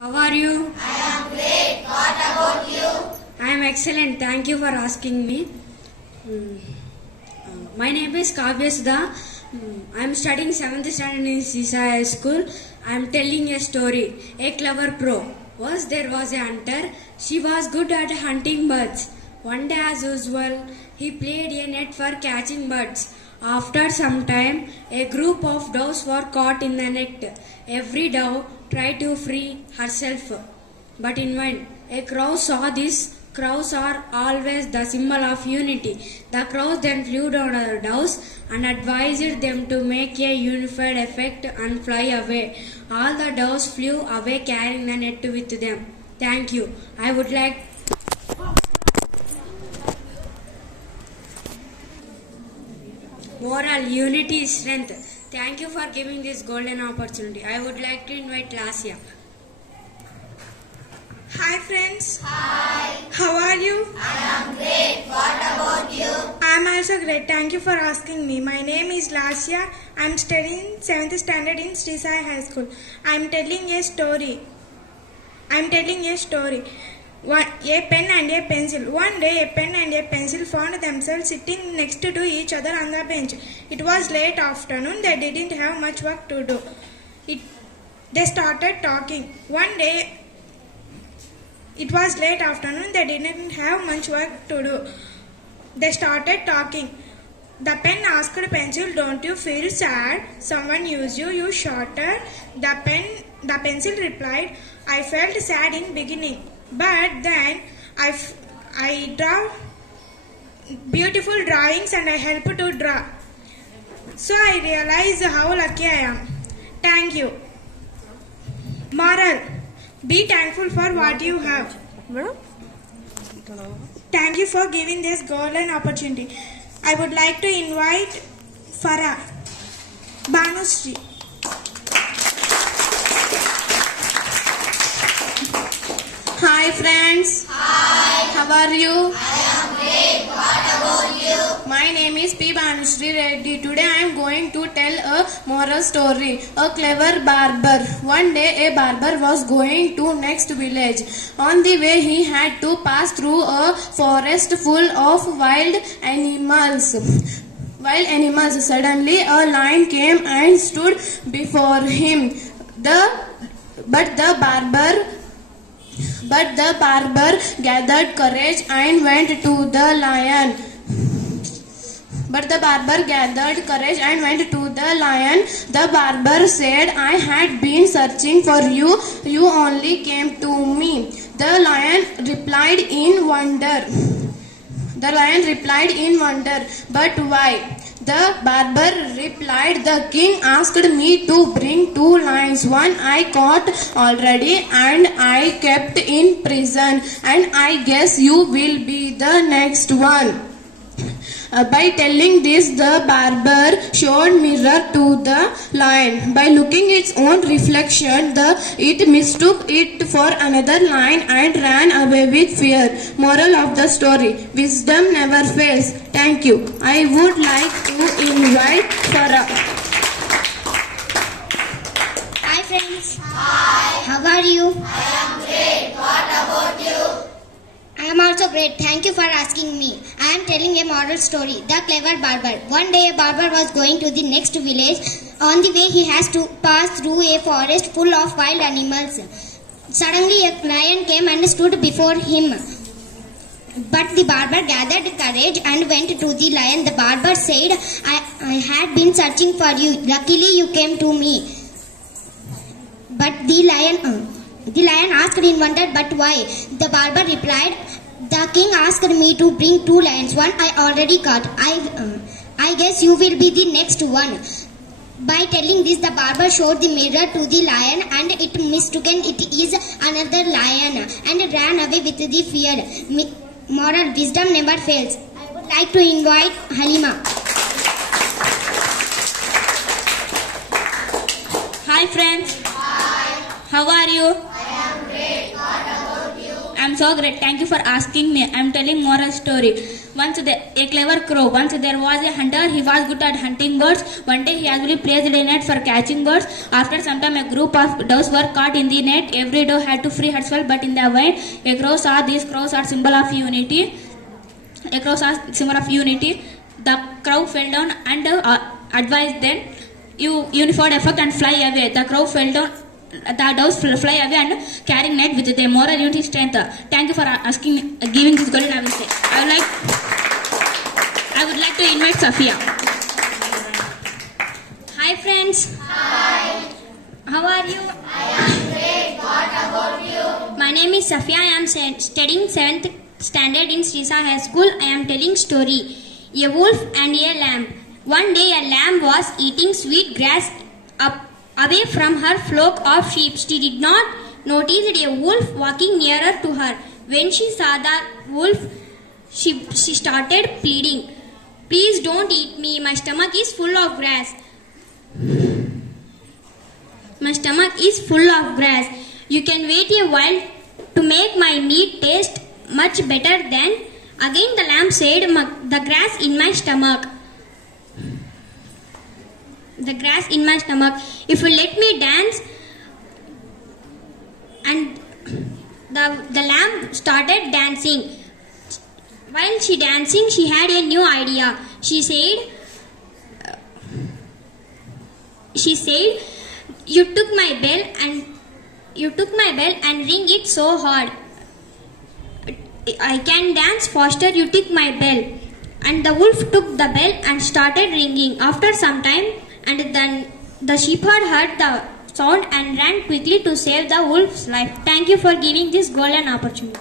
How are you? I am great. What about you? I am excellent. Thank you for asking me. My name is Kavya Sudha. I am studying 7th standard in Sisa High School. I am telling a story. A clever pro. There was a hunter. She was good at hunting birds. One day, as usual, he played a net for catching birds. After some time, a group of doves were caught in the net. Every dove tried to free herself, but in vain. A crow saw this. Crows are always the symbol of unity. The crows then flew down the doves and advised them to make a unified effect and fly away. All the doves flew away carrying the net with them. Thank you. I would like moral unity is strength. Thank you for giving this golden opportunity. I would like to invite Lasya. Hi friends. Hi. How are you? I am great. What about you? I am also great. Thank you for asking me. My name is Lasya. I am studying 7th standard in Sri Sai High School. I am telling a story. A pen and a pencil. One day, a pen and a pencil found themselves sitting next to each other on the bench. It was late afternoon. They didn't have much work to do. They started talking. One day, it was late afternoon. They didn't have much work to do. They started talking. The pen asked pencil, "Don't you feel sad? Someone used you. You shorter." The pencil replied, "I felt sad in beginning, but then I draw beautiful drawings and I help to draw. So I realize how lucky I am. Thank you." Moral: be thankful for what you have. Thank you for giving this golden opportunity. I would like to invite Farah Banusri. Hi friends. Hi. How are you? I am great. What about you? My name is P. Banushree Reddy. Today I am going to tell a moral story. A clever barber. One day a barber was going to next village. On the way he had to pass through a forest full of wild animals. Suddenly a lion came and stood before him. But the barber gathered courage and went to the lion. The barber said, "I had been searching for you. You only came to me." The lion replied in wonder, "But why?" The barber replied, "The king asked me to bring 2 lions. One I caught already and I kept in prison, and I guess you will be the next one." By telling this, the barber showed mirror to the lion. By looking its own reflection, it mistook it for another lion and ran away with fear. Moral of the story: wisdom never fails. Thank you. I would like to invite Farah. Hi friends. Hi. How are you? I am great. What about you? I am also great. Thank you for asking me. I am telling a moral story. The clever barber. One day a barber was going to the next village. On the way he has to pass through a forest full of wild animals. Suddenly a lion came and stood before him. But the barber gathered courage and went to the lion. The barber said, I had been searching for you. Luckily you came to me." But the lion asked in wonder, "But why?" The barber replied, "The king asked me to bring 2 lions. One I already caught. I guess you will be the next one." By telling this, the barber showed the mirror to the lion, and it mistaken it is another lion and ran away with the fear. Moral: wisdom never fails. I would like to invite Halima. Hi friends. Hi. How are you? I am great. What about you? I I'm so great. Thank you for asking me. I'm telling moral story. A clever crow. Once there was a hunter. He was good at hunting birds. One day he actually placed a net for catching birds. After some time, a group of doves were caught in the net. Every dove had to free herself, but in the wind, a crow saw these crows are symbol of unity. A crow saw symbol of unity. The crow fell down and advised them, "You unified effort and fly away." The crow fell down. The doves fly away and carrying net with their moral unity strength. Thank you for asking me, giving this golden I will say. I would like to invite Safia. Hi friends. Hi. How are you? I am great. What about you? My name is Safia. I am studying 7th standard in Sri Sai High School. I am telling story. A wolf and a lamb. One day a lamb was eating sweet grass away from her flock of sheep. She did not notice a wolf walking nearer to her. When she saw the wolf, she started pleading, "Please don't eat me. My stomach is full of grass. My stomach is full of grass. You can wait a while to make my meat taste much better then." Again the lamb said, "The grass in my stomach. The grass in my stomach. If you let me dance." And the lamb started dancing. While she dancing, she had a new idea. She said, "You took my bell and ring it so hard. I can dance faster. You took my bell." And the wolf took the bell and started ringing. After some time, and then the shepherd heard the sound and ran quickly to save the wolf's life. Thank you for giving this golden opportunity.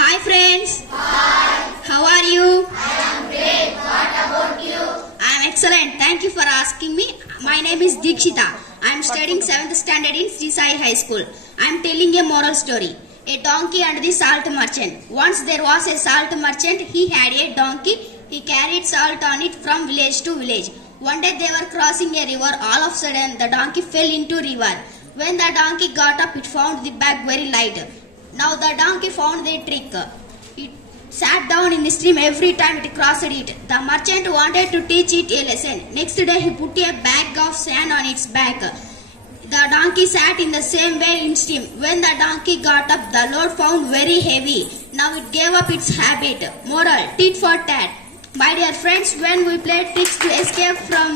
Hi friends. Hi. How are you? I am great. What about you? I am excellent. Thank you for asking me. My name is Dikshita. I am studying 7th standard in Sri Sai High School. I am telling a moral story. A donkey and the salt merchant. Once there was a salt merchant. He had a donkey. He carried salt on it from village to village. One day they were crossing a river. All of a sudden the donkey fell into river. When the donkey got up, it found the bag very light. Now the donkey found the trick. It sat down in the stream every time it crossed it. The merchant wanted to teach it a lesson. Next day he put a bag of sand on its back. The donkey sat in the same way in stream. When the donkey got up, the load found very heavy. Now it gave up its habit. Moral, tit for tat. My dear friends, when we play tricks to escape from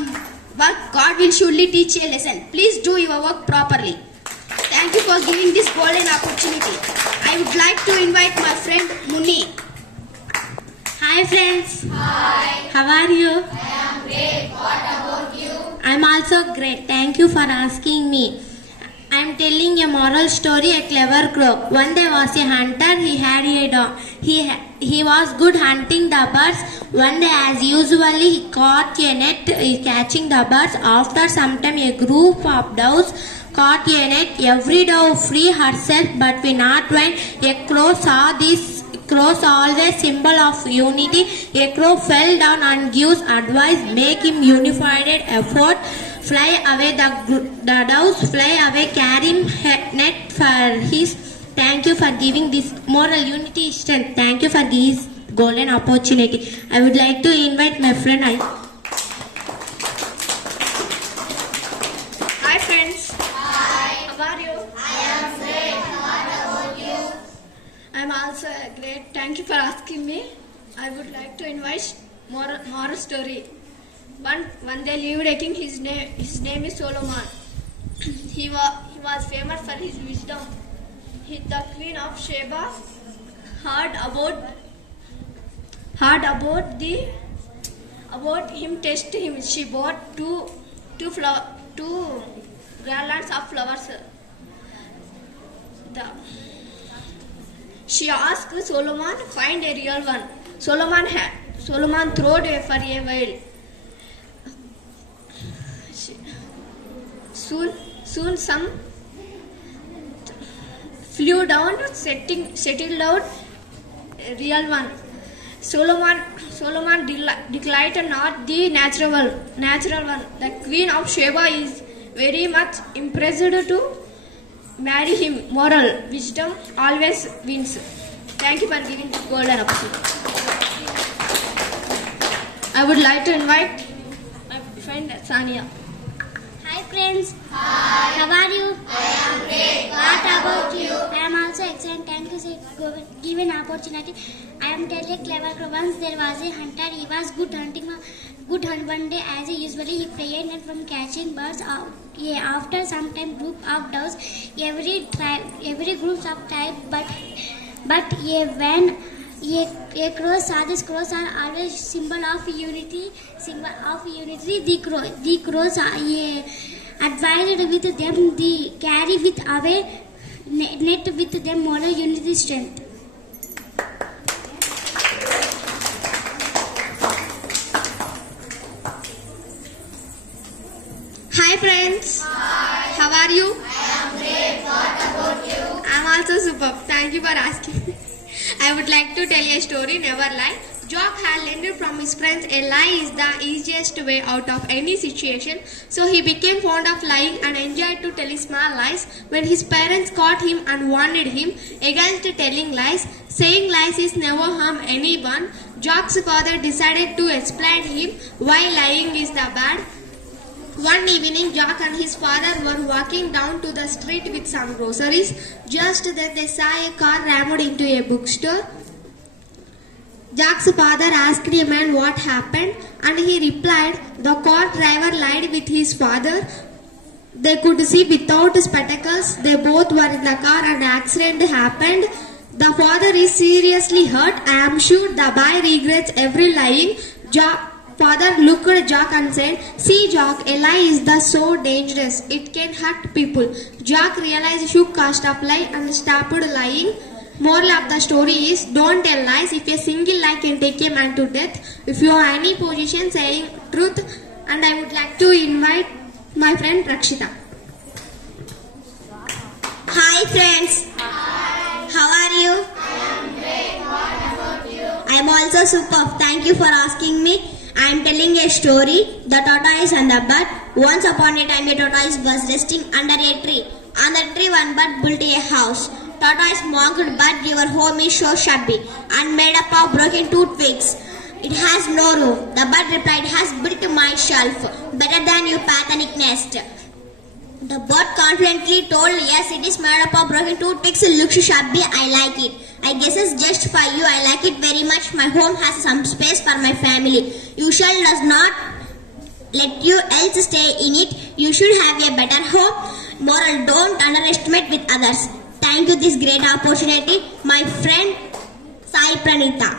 work, God will surely teach you a lesson. Please do your work properly. Thank you for giving this golden opportunity. I would like to invite my friend Muni. Hi friends. Hi. How are you? I am great. What about you? I'm also great. Thank you for asking me. I'm telling a moral story, A Clever Crow. One day was a hunter. He had a dog. He was good hunting the birds. One day, as usually, he caught a net catching the birds. After some time, a group of doves caught a net. Every dove free herself, but we not when a crow saw this. Crows always symbol of unity. A crow fell down and gives advice, make him unified effort. Fly away the doves, fly away, carry him net for his. Thank you for giving this moral unity strength. Thank you for this golden opportunity. I would like to invite my friend. Hi friends. Hi. How are you? I am great. What about you? I am also great. Thank you for asking me. I would like to invite moral story. One day lived a king. His name is Solomon. He was famous for his wisdom. The queen of Sheba heard about him. Test him. She bought two garlands of flowers. She asked Solomon, "Find a real one." Solomon throwed away for a while. Soon some flew down, settled down a real one. Solomon declared not the natural one. The Queen of Sheba is very much impressed to marry him. Moral wisdom always wins. Thank you for giving this golden opportunity. I would like to invite my friend Sania. Hi friends. Hi. How are you? I am great. What about you? I am also excellent. Thank you for giving opportunity. I am telling a clever crow. Once there was a hunter. He was good hunting. Good hunt one day, as usually he prayed and from catching birds. After some time, group of doves. Every group of tribe, but when a crow saw this, crows are always symbol of unity. The crows advised with them. The carry with away net with them moral unity strength. Hi friends. Hi. How are you? I am great. What about you? I am also superb. Thank you for asking. I would like to tell you a story, never lie. Jock had learned from his friends a lie is the easiest way out of any situation. So he became fond of lying and enjoyed to tell small lies. When his parents caught him and warned him against telling lies, saying lies is never harm anyone, Jock's father decided to explain him why lying is the bad. One evening, Jock and his father were walking down to the street with some groceries. Just then they saw a car rammed into a bookstore. Jock's father asked a man what happened, and he replied, the car driver lied with his father. They could see without spectacles. They both were in the car and the accident happened. The father is seriously hurt. I am sure the boy regrets every lying. Father looked at Jock and said, see Jock, a lie is so dangerous. It can hurt people. Jock realized should cost of lie and stopped lying. Moral of the story is, don't tell lies. If a single lie can take a man to death. If you are any position saying truth. And I would like to invite my friend Rakshita. Hi friends. Hi. How are you? I am great. What about you? I am also superb. Thank you for asking me. I am telling a story, The Tortoise and the Bird. Once upon a time, a tortoise was resting under a tree. On the tree, one bird built a house. Tortoise mocked, "Bird, your home is so shabby and made up of broken toothpicks. It has no room." The bird replied, "Has built my shelf, better than your pathetic nest." The bird confidently told, "Yes, it is made up of broken toothpicks. It looks shabby. I like it. I guess it's just for you. I like it very much. My home has some space for my family. You shall does not let you else stay in it. You should have a better home." Moral, don't underestimate with others. Thank you this great opportunity. My friend Sai Pranita.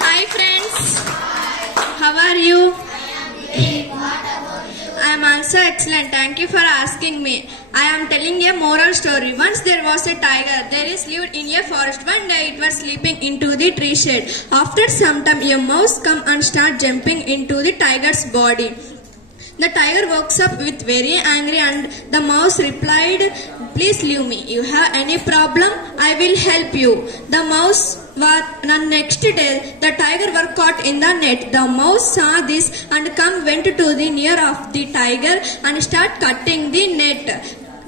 Hi friends. How are you? I am great. What about you? I am also excellent. Thank you for asking me. I am telling a moral story. Once there was a tiger. There is lived in a forest. One day it was sleeping into the tree shade. After some time a mouse come and start jumping into the tiger's body. The tiger woke up with very angry and the mouse replied, "Please leave me. You have any problem? I will help you." The mouse was the next day the tiger was caught in the net. The mouse saw this and went to the near of the tiger and start cutting the net.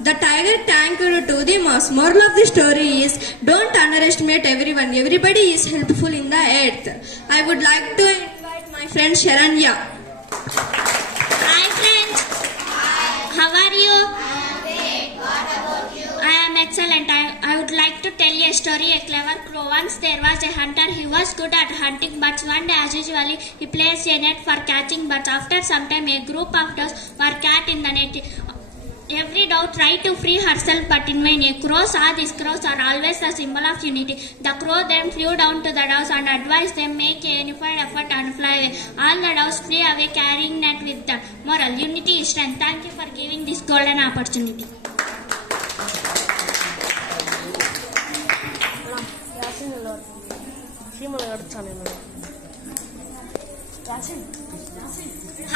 The tiger thanked to the mouse. Moral of the story is, don't underestimate everyone. Everybody is helpful in the earth. I would like to invite my friend Sharanya. Hi friends. Hi. How are you? I am great. What about you? I am excellent. I would like to tell you a story, A Clever Crow. Once there was a hunter. He was good at hunting birds. One day, as usually, he placed a net for catching birds. After some time, a group of doves were caught in the net. Every dove tried to free herself, but in vain. A crow saw this. Crows are always the symbol of unity. The crow then flew down to the doves and advised them make a unified effort and fly away. All the doves flew away carrying net with them. Moral, unity is strength. Thank you for giving this golden opportunity.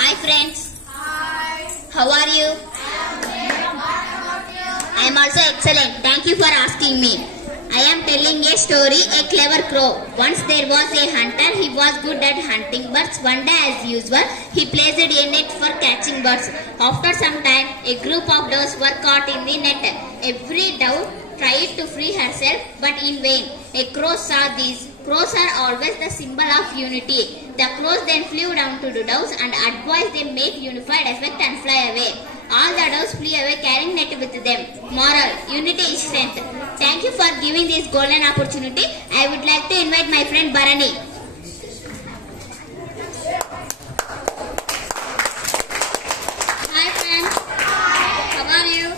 Hi friends. Hi. How are you? I am great. What about you? I am also excellent. Thank you for asking me. I am telling a story, A Clever Crow. Once there was a hunter. He was good at hunting birds. One day, as usual, he placed a net for catching birds. After some time, a group of doves were caught in the net. Every dove tried to free herself, but in vain. A crow saw this. Crows are always the symbol of unity. The crows then flew down to the doves and advised them make unified effect and fly away. All the doves flew away carrying net with them. Moral: unity is strength. Thank you for giving this golden opportunity. I would like to invite my friend Bharani. Hi friends. How are you?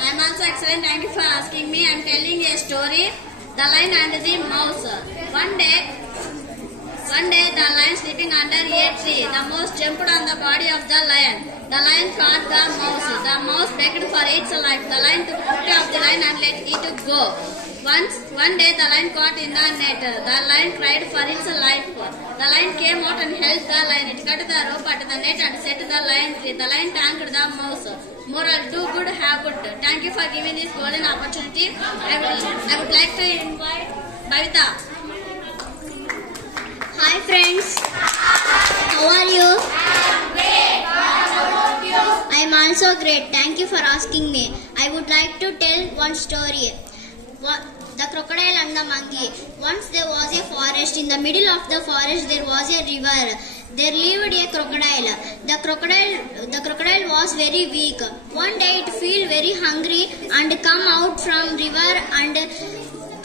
I am also excellent. Thank you for asking me. I am telling a story. The Lion and the Mouse. One day the lion sleeping under a tree. The mouse jumped on the body of the lion. The lion caught the mouse. The mouse begged for its life. The lion took pity of the lion and let it go. One day the lion caught in the net. The lion cried for its life. The lion came out and held the lion. It cut the rope at the net and set the lion free. The lion thanked the mouse. Moral: do good, have good. Thank you for giving this golden opportunity. I would like to invite Bhavita. Hi friends. How are you? I am also great. Thank you for asking me. I would like to tell one story. The crocodile and the monkey. Once there was a forest. In the middle of the forest there was a river. There lived a crocodile. The crocodile was very weak. One day it felt very hungry and come out from river and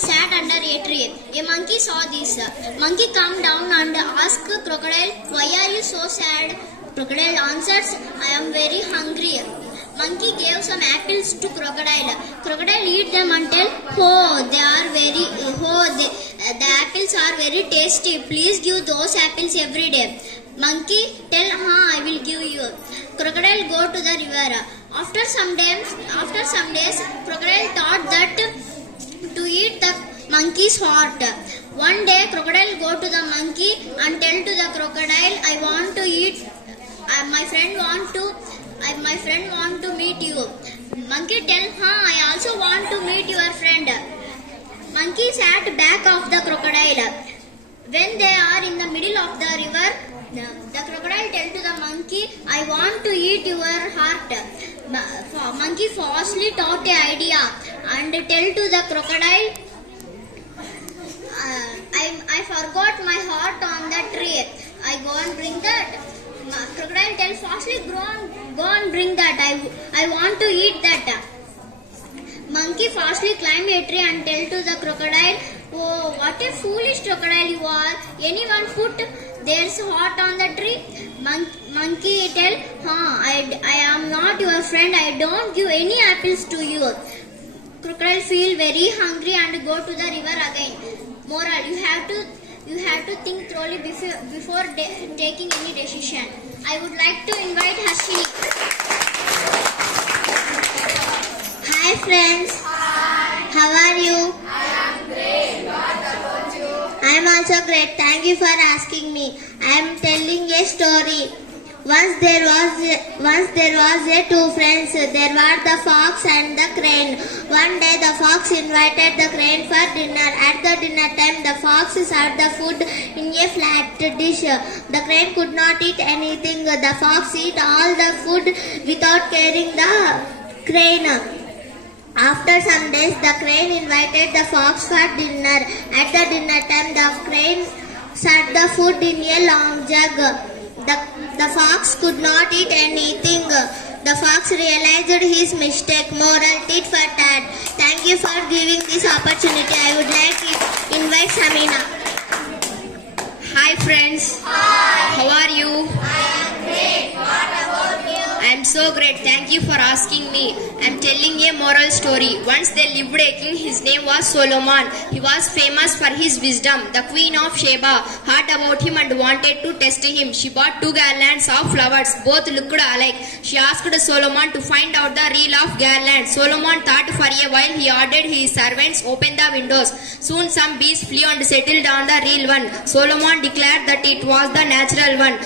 sat under a tree. A monkey saw this. Monkey come down and asked crocodile, "Why are you so sad?" Crocodile answers, "I am very hungry." Monkey gave some apples to crocodile. Crocodile eat them until the apples are very tasty. Please give those apples every day. Monkey tell, I will give you. Crocodile go to the river. After some days, crocodile thought that to eat the monkey's heart. One day, crocodile go to the monkey and tell to the crocodile, "I want to eat. My friend want to meet you." Monkey tell, "I also want to meet your friend." Monkey sat back of the crocodile. When they are in the middle of the river, the crocodile tell to the monkey, "I want to eat your heart." Monkey falsely thought an idea and tell to the crocodile, I forgot my heart on the tree. I go and bring that. Crocodile tell falsely, go and bring that. I want to eat that. Monkey falsely climb a tree and tell to the crocodile, "Oh, what a foolish crocodile you are. Anyone put there's heart on the tree?" Monkey tell, I am not your friend. I don't give any apples to you." Crocodile feel very hungry and go to the river again. Moral: you have to think thoroughly before taking any decision. I would like to invite Harshini. Hi friends. How are you? I am great. What about you? I am also great. Thank you for asking me. I am telling a story. Once there was a two friends. There were the fox and the crane. One day the fox invited the crane for dinner. At the dinner time, the fox served the food in a flat dish. The crane could not eat anything. The fox ate all the food without caring the crane. After some days, the crane invited the fox for dinner. At the dinner time, the crane served the food in a long jug. The fox could not eat anything. The fox realized his mistake. Moral: tit for tat. Thank you for giving this opportunity. I would like to invite Samina. Hi friends. Hi. How are you? I am great. What about you? I am so great. Thank you for asking me. I am telling a moral story. Once there lived a king. His name was Solomon. He was famous for his wisdom. The queen of Sheba heard about him and wanted to test him. She bought 2 garlands of flowers. Both looked alike. She asked Solomon to find out the real of garlands. Solomon thought for a while. He ordered his servants open the windows. Soon some bees flew and settled on the real one. Solomon declared that it was the natural one.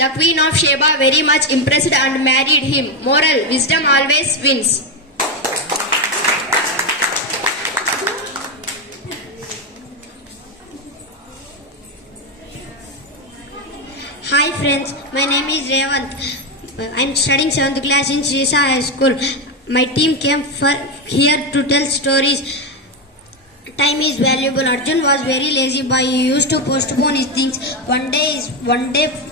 The queen of Sheba very much impressed and married him. Moral: wisdom always wins. Hi friends, my name is Revant. I am studying 7th class in Sisa High School. My team came here to tell stories. Time is valuable. Arjun was very lazy boy. He used to postpone his things. One day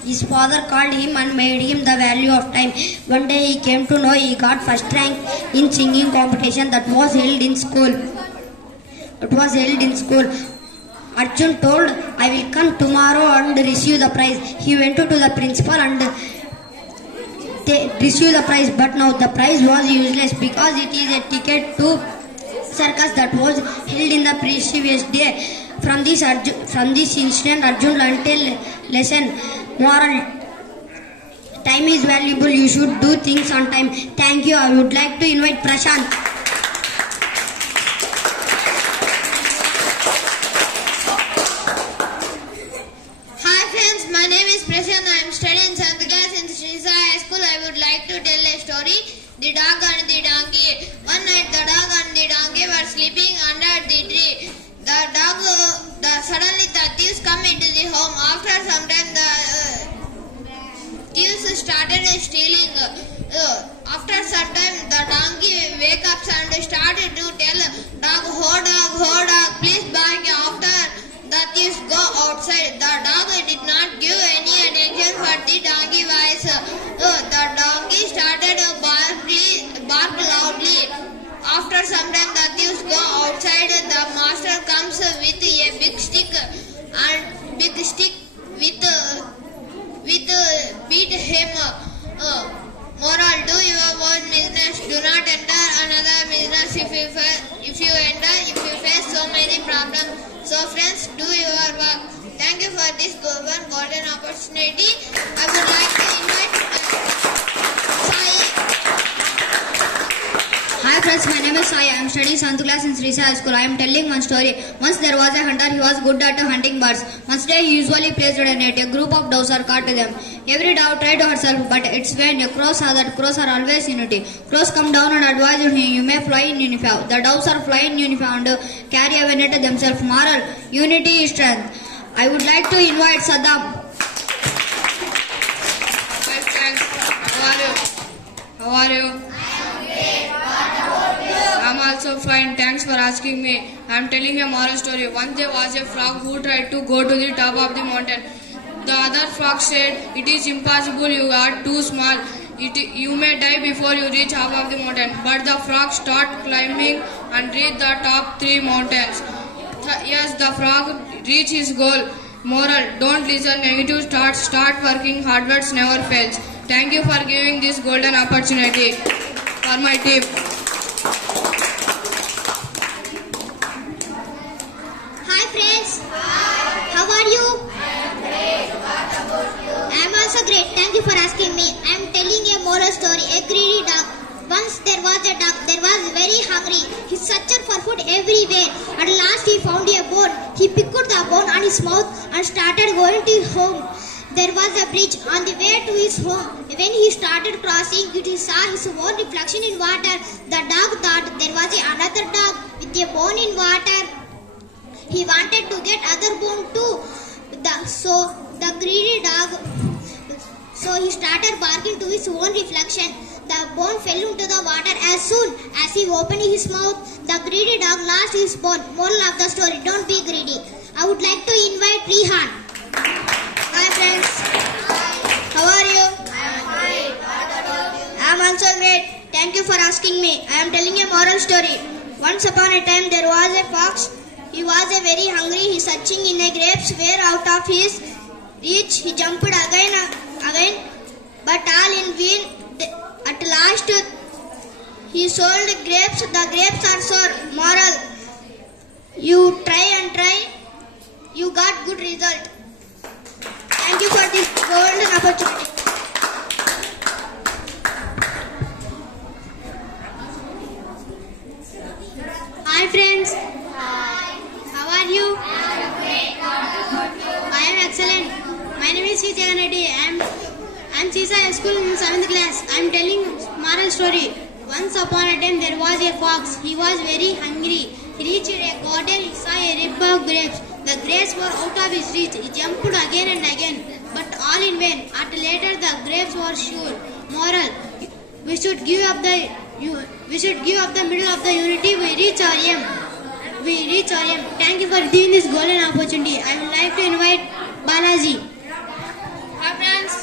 his father called him and made him the value of time. One day he came to know he got first rank in singing competition that was held in school. Arjun told, I will come tomorrow and receive the prize. He went to the principal and received the prize. But now the prize was useless because it is a ticket to circus that was held in the previous day. From this incident, Arjun learnt a lesson. Moral: time is valuable. You should do things on time. Thank you. I would like to invite Prashant. My name is Prashant. I am studying 7th class in Sisa High School. I would like to tell a story. The dog and the donkey. One night the dog and the donkey were sleeping under the tree. Suddenly the thieves come into the home. After some time the thieves started stealing. After some time the donkey wake up and started to tell dog, ho dog, please bark. After the thieves go outside. The dog did not give any attention for the donkey voice. The donkey started to bark loudly. After some time the thieves go outside. The master comes with a big stick with beat him. Moral: do your own business. Do not enter another business. If you enter, if you face so many problems. So friends, do your work. Thank you for this golden opportunity. I would like to invite Sai. Hi friends, my name is Sai. I am studying 7th class in Sisa High School. I am telling one story. Once there was a hunter. He was good at hunting birds. One day he usually placed a net. A group of doves are caught to them. Every dove tried to herself, but its when a crow saw that crows are always unity. Crows come down and advise him, you may fly in uniform. The doves are flying in uniform and carry a net themselves. Moral: unity is strength. I would like to invite Saddam. Hi friends, how are you? I am also fine. Thanks for asking me. I am telling a moral story. Once there was a frog who tried to go to the top of the mountain. The other frog said, it is impossible, you are too small. You may die before you reach top of the mountain. But the frog started climbing and reached the top 3 mountains. Yes, the frog reached his goal. Moral: don't listen negative thoughts. Start working. Hard work never fails. Thank you for giving this golden opportunity for my team. Hi friends. How are you? I am also great. Thank you for asking me. I am telling a moral story. A greedy dog. Once there was a dog. There was very hungry. He searched for food everywhere. At last he found a bone. He picked the bone on his mouth and started going to his home. There was a bridge on the way to his home. When he started crossing it, he saw his own reflection in water. The dog thought there was another dog with a bone in water. He wanted to get other bone too. So he started barking to his own reflection. The bone fell into the water. As soon as he opened his mouth, the greedy dog lost his bone. Moral of the story: don't be greedy. I would like to invite Rihan. Hi friends. How are you? I am also great. Thank you for asking me. I am telling a moral story. Once upon a time there was a fox. He was very hungry. He searching in a grapes were out of his reach. He jumped again, but all in vain. At last, he sold grapes. The grapes are sour. Moral: you try and try, you got good result. Thank you for this golden opportunity. Hi friends. How are you? I am excellent. My name is Sri Reddy. I am Sisa High School in 7th class. I am telling moral story. Once upon a time there was a fox. He was very hungry. He reached a garden. He saw a rib of grapes. The grapes were out of his reach. He jumped again and again, but all in vain. At later the graves were sure. Moral: we should give up the middle of the unity. We reach our aim. Thank you for giving this golden opportunity. I would like to invite Balaji. Hi friends.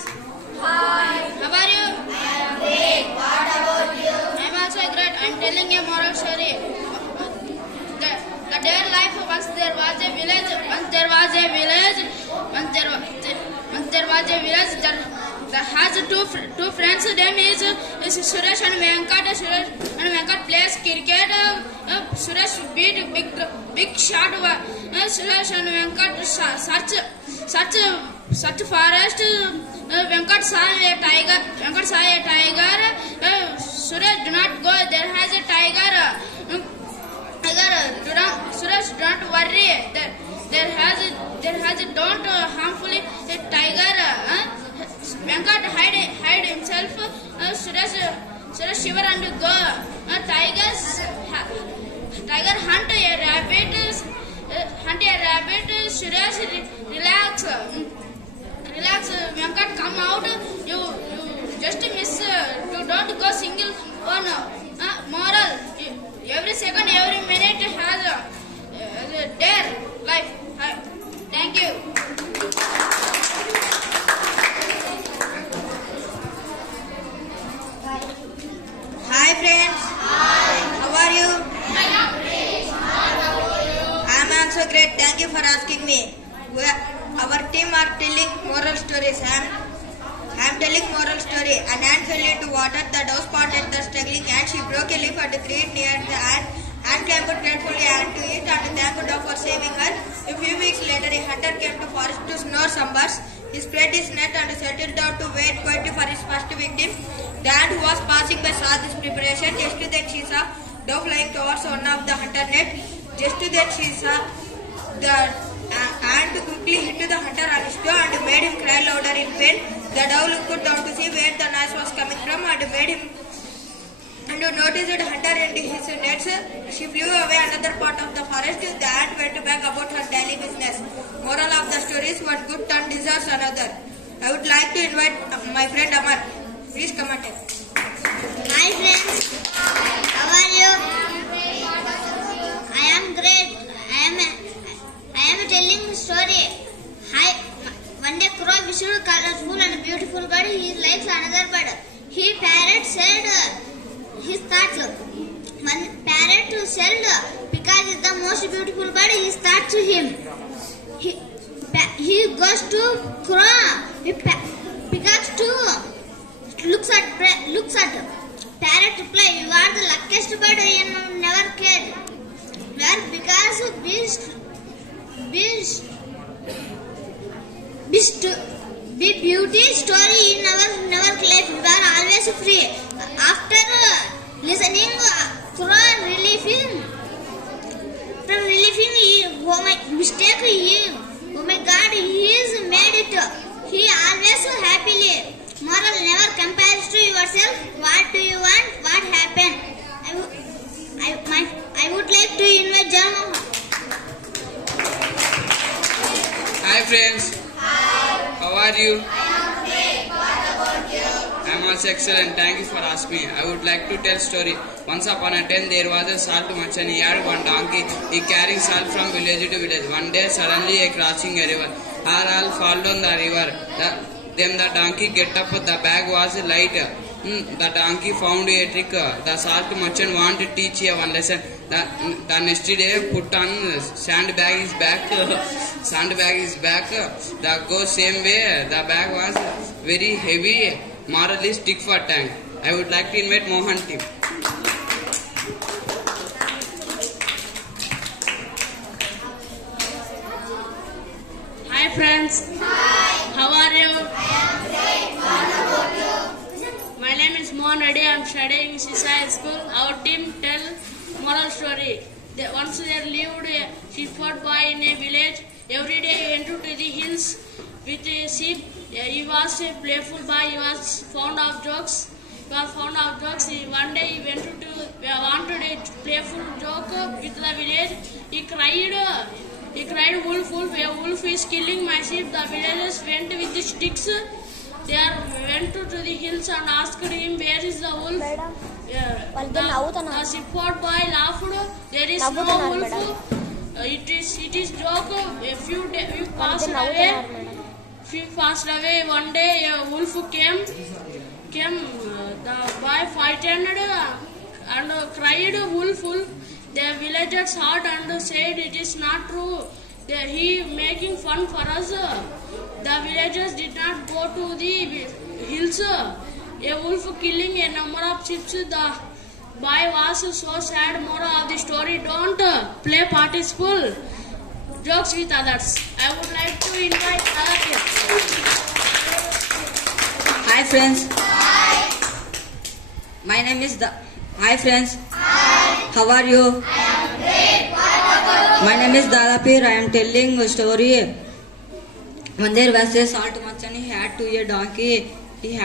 Hi. How are you? I am great. What about you? I am also great. I am telling a moral story. The dear life. Once there was a village. That has two friends. Name is Suresh and Venkat. Suresh and Venkat plays cricket. Suresh beat big shot. Suresh and Venkat search forest. Venkat saw a tiger. Suresh do not go. There has a tiger. Suresh, don't worry. There has don't harmfully a tiger. Venkat hide himself. Suresh shiver and go. Tiger hunt a rabbit. Suresh relax. Venkat come out. You just miss. You don't go single one. Moral: every second, every minute has a dare life. Thank you. Hi friends. Hi. How are you? I am great. What about you? I am also great. Thank you for asking me. Our team are telling moral stories. I am telling moral story. An ant fell into water. The dove spotted the struggling ant. She broke a leaf and threw it near the ant. Ant climbed gratefully to it and thanked dove for saving her. A few weeks later, a hunter came to forest to snare some birds. He spread his net and settled down to wait quietly for his first victim. The ant who was passing by saw this preparation. Just then she saw dove flying towards one of the hunter net. Just then she saw the ant quickly hit the hunter on his toe and made him cry louder in pain. The dove looked down to see where the noise was coming from and noticed the hunter and his nets. She flew away another part of the forest. The ant went back about her daily business. Moral of the story is: one good turn deserves another. I would like to invite my friend Amar. Please come and tell. Hi friends. How are you? I am great. I am telling a story. One day crow whistled colorful and beautiful bird. He likes another bird. Parrot said his thoughts. One parrot said because is the most beautiful bird. His thoughts to him. He goes to crow. Peacock too looks at parrot reply. You are the luckiest bird I never cared. Where because beauty story in our never life. We are always free. After listening, crow relieving, oh my mistake, oh my God, he is made it. He always happily. Moral: never compare to yourself. What do you want? What happened? I would like to invite John. Hi friends. Hi. How are you? I am great. What about you? I am also excellent. Thank you for asking me. I would like to tell story. Once upon a time there was a salt merchant. He had one donkey. He carried salt from village to village. One day suddenly a crossing a river. All fall down the river. Then the donkey get up. The bag was light. The donkey found a trick. The salt merchant want to teach you one lesson. The next day put on sandbag is back. Sandbag is back. The go same way. The bag was very heavy. Moral is stick for tank. I would like to invite Mohan team. Hi friends. Hi. How are you? I am great. What about you? My name is Mohan Reddy. I am studying in Sisai School. Our team tell moral story. Once there lived a shepherd boy in a village. Every day he went to the hills with a sheep. He was a playful boy. He was fond of jokes. One day he wanted a playful joke with the village. He cried. He cried, wolf, wolf, a wolf is killing my sheep. The villagers went with the sticks. They went to the hills and asked him, where is the wolf? The shepherd boy laughed. There is no wolf. It is joke. A few passed away. One day a wolf came. The boy frightened and cried, wolf, wolf. The villagers heard and said, it is not true. He making fun for us. The villagers did not go to the hills. A wolf killing a number of sheep. The boy was so sad. Moral of the story: don't play participable jokes with others. I would like to invite other kids. Hi friends. Hi. My name is Hi friends. Hi. How are you? I am great. My name is Dalapir. I am telling a story. When there was a salt merchant, he had a donkey. He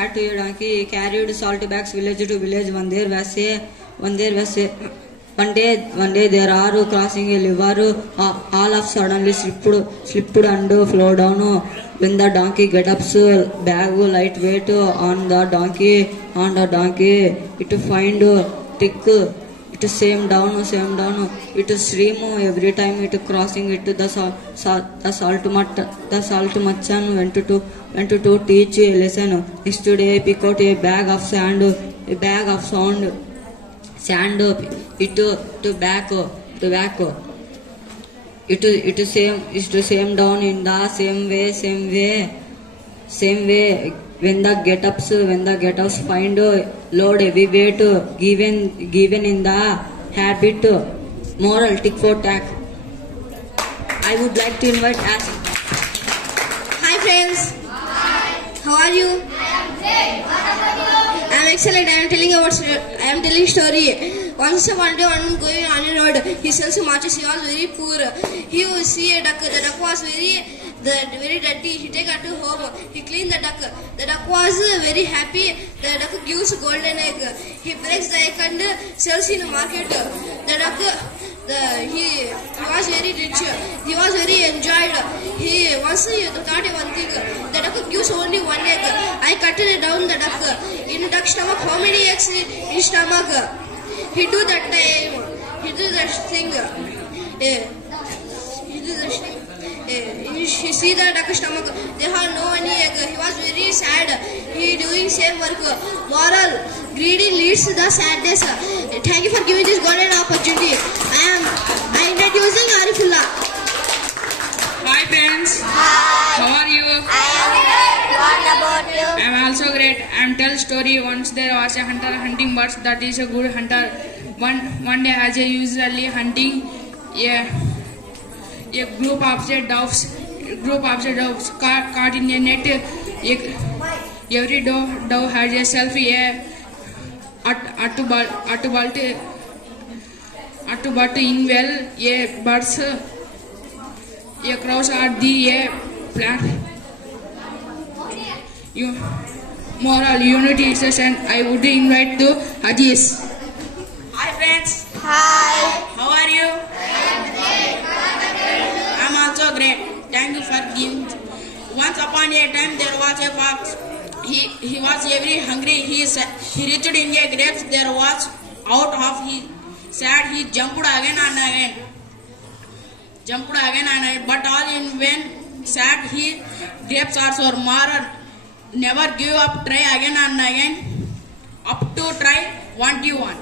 carried salt bags village to village. One day there are crossing a river. All of suddenly slipped and flow down. When the donkey get up, bag lightweight on the donkey. It find tick. It same down. It stream every time it crossing it. The salt merchant went to teach a lesson. Next day pick out a bag of sand. It tobacco. It same down in the same way. When the get-ups find load heavy weight given in the habit. Moral: tick for tack. I would like to invite Ash. Hi friends. Hi. How are you? I am great. I am excellent. I am telling story. Once one day, one going on a road, he sells some matches. He was very poor. He would see a duck. The duck was very dirty. He take her to home. He cleaned the duck. The duck was very happy. The duck gives a golden egg. He breaks the egg and sells in the market. The duck, he was very rich. He was very enjoyed. He thought one thing. The duck gives only one egg. I cut it down the duck. In the duck stomach, how many eggs in stomach? He do that time. He do that thing. He see the duck stomach. They have no any egg. He was very sad. He doing same work. Moral: greedy leads to the sadness. Thank you for giving this golden opportunity. I am introducing Arifullah. Hi friends. Hi. How are you? I am great. What about you? I am also great. I am tell story. Once there was a hunter hunting birds. That is a good hunter. One day, as usually hunting, a group of doves caught in a net. Every dove has a selfie. But in well, a birds, a crows are the plant. Moral: unity session. I would invite to Hadis. Hi friends. Hi. How are you? I am also great. Thank you for giving. Once upon a time there was a fox. He was very hungry. He reached in a grapes. There was out of his sad. He jumped again and again. But all in vain. Sad he grapes are so moral. Never give up. Try again and again. Up to try. What do you want?